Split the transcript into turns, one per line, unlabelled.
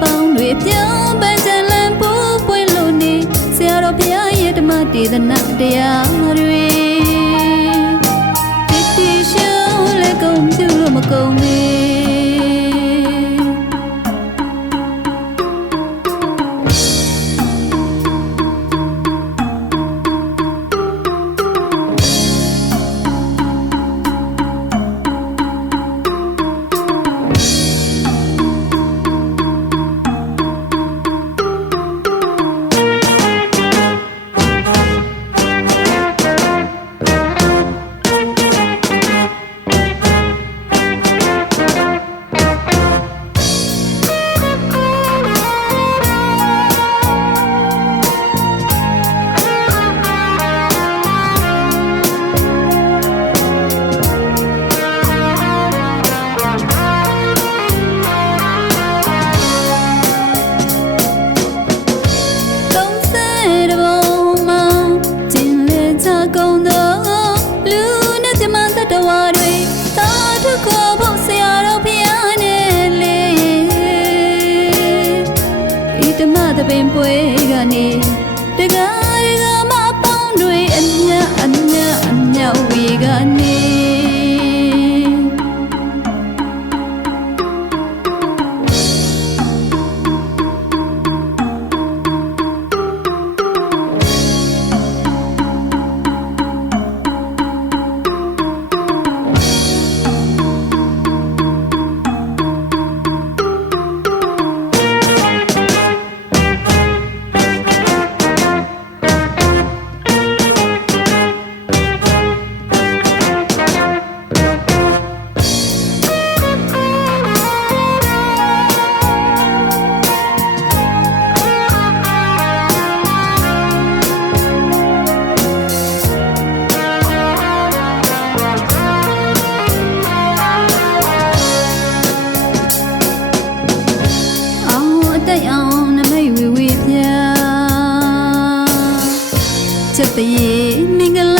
ပေါင်းတွေပြောင်းပန်းကြလန်ပူပွင့်လို့နေဆရာတော်ဘုရားရဲ့ဓမ္မဒေသနာတရားတွေတတိရှုလည်းကုန်ပြုလို့မကုန်နေ မိ